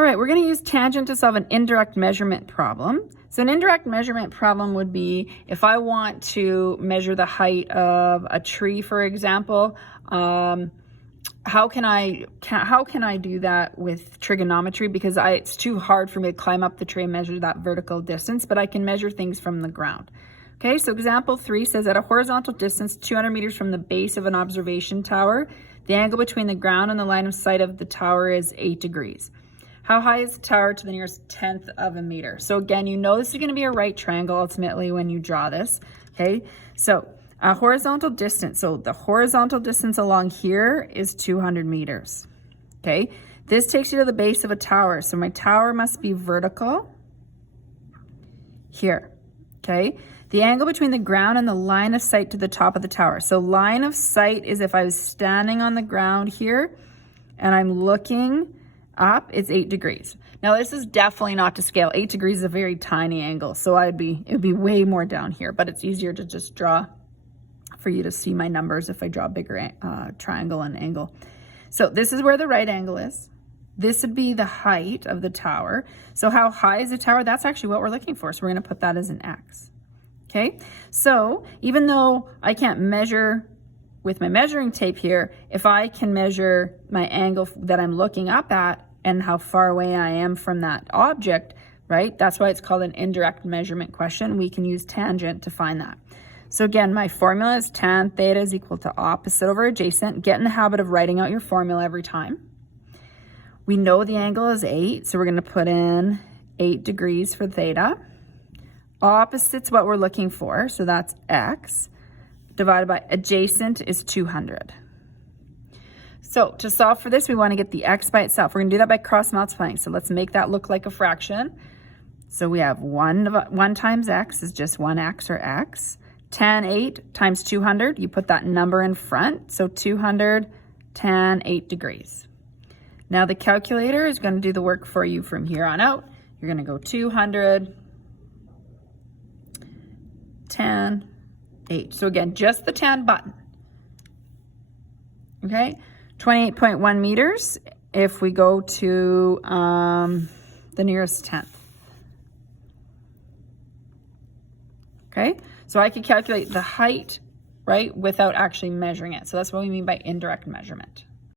All right, we're going to use tangent to solve an indirect measurement problem. So an indirect measurement problem would be if I want to measure the height of a tree, for example, how can I do that with trigonometry? Because it's too hard for me to climb up the tree and measure that vertical distance, but I can measure things from the ground. Okay, so example 3 says at a horizontal distance 200 meters from the base of an observation tower, the angle between the ground and the line of sight of the tower is 8 degrees. How high is the tower to the nearest tenth of a meter? So again, you know this is going to be a right triangle ultimately when you draw this. Okay, so a horizontal distance. So the horizontal distance along here is 200 meters. Okay, this takes you to the base of a tower. So my tower must be vertical here. Okay, the angle between the ground and the line of sight to the top of the tower. So line of sight is if I was standing on the ground here and I'm looking up, it's 8 degrees. Now this is definitely not to scale. 8 degrees is a very tiny angle, so it would be way more down here, but it's easier to just draw for you to see my numbers if I draw a bigger triangle and angle. So this is where the right angle is. This would be the height of the tower. So how high is the tower? That's actually what we're looking for. So we're going to put that as an X. Okay, so even though I can't measure with my measuring tape here, if I can measure my angle that I'm looking up at and how far away I am from that object, right? That's why it's called an indirect measurement question. We can use tangent to find that. So again, my formula is tan theta is equal to opposite over adjacent. Get in the habit of writing out your formula every time. We know the angle is 8, so we're going to put in 8 degrees for theta. Opposite's what we're looking for, so that's X. Divided by adjacent is 200. So to solve for this, we want to get the X by itself. We're going to do that by cross multiplying. So let's make that look like a fraction. So we have 1 times X is just 1X or X. Tan 8 times 200, you put that number in front. So 200 tan 8 degrees. Now the calculator is going to do the work for you from here on out. You're going to go 200 tan 8. So again, just the tan button. Okay, 28.1 meters if we go to the nearest tenth. Okay, so I could calculate the height, right, without actually measuring it. So that's what we mean by indirect measurement.